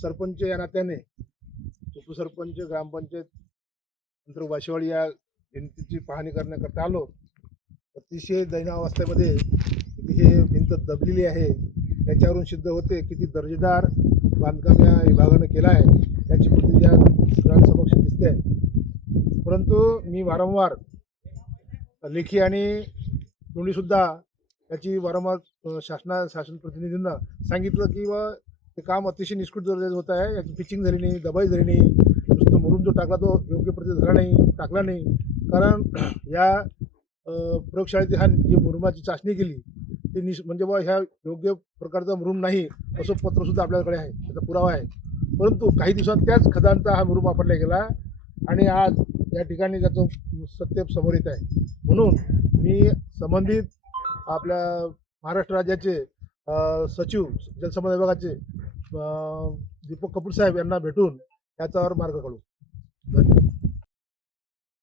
सरपंच या नात्याने उपसरपंच, ग्रामपंचायत नंतर वाशेवाडी या भिंतीची पाहणी करण्याकरता आलो. अतिशय दैनावस्थेमध्ये ही भिंत दबलेली आहे. त्याच्यावरून सिद्ध होते किती दर्जेदार बांधकाम या विभागानं केलं आहे त्याची प्रतिक्रिया सगळ्यांसमक्ष दिसते आहे. परंतु मी वारंवार लेखी आणि तोंडीसुद्धा त्याची वारंवार शासन प्रतिनिधींना सांगितलं की ते काम अतिशय निष्कृत दर्जाचं होत आहे. याची पिचिंग झाली नाही, दबाई झाली नाही, नुसतं मुरुम जो टाकला तो योग्य प्रती झाला नाही, टाकला नाही. कारण या प्रयोगशाळेत जी मुरुमाची चाचणी केली ती म्हणजे ह्या योग्य प्रकारचा मुरुम नाही असं पत्रसुद्धा आपल्याकडे आहे, त्याचा पुरावा आहे. परंतु काही दिवसांत त्याच खदांचा हा मुरुम वापरला गेला आणि आज या ठिकाणी त्याचं सत्य समोर येत आहे. म्हणून मी संबंधित आपल्या महाराष्ट्र राज्याचे सचिव जलसंपदा विभागाचे दीपक कपूर साहेब यांना भेटून त्याच्यावर मार्ग काढू. धन्यवाद.